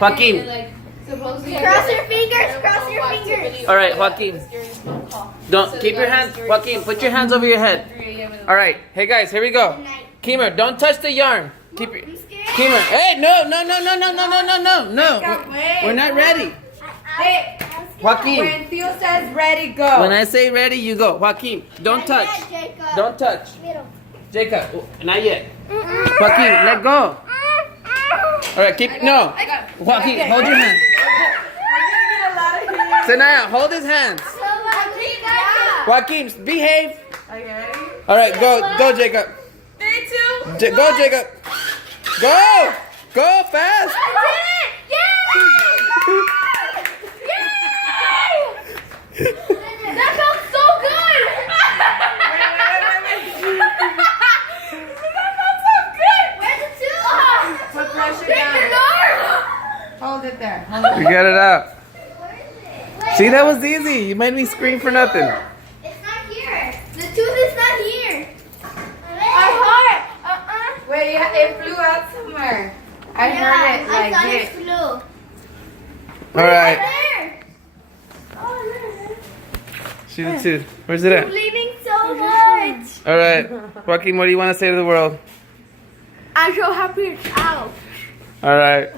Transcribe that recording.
Joaquim. Cross your fingers, cross your fingers. All right, Joaquim. Don't keep your hands. Joaquim, put your hands over your head. All right. Hey guys, here we go. Keemer, don't touch the yarn. Keep your Keemer. Hey, no. We're not ready. Hey, Joaquim. when Theo says ready, go. When I say ready, you go. Joaquim, don't touch. Don't touch. Jacob, not yet. Joaquim, let go. All right, keep no. Joaquim, hold your hand. Sanaya, hold his hands. Joaquim, behave. Okay. All right, go, Jacob. 3, 2. Go, Jacob. Go fast. That felt so good! That felt so good. Where's the two? Put pressure Take down. your arm! Hold it there. We got it out. See, that was easy. You made me scream for nothing. It's not here. The tooth is not here. I heard it. Wait, it flew out somewhere. I heard it I like thought it this. flew. All right. There. Oh, there. See the tooth. Where's it at? Bleeding so much. All right. Joaquim, what do you want to say to the world? I'm so happy it's out. All right.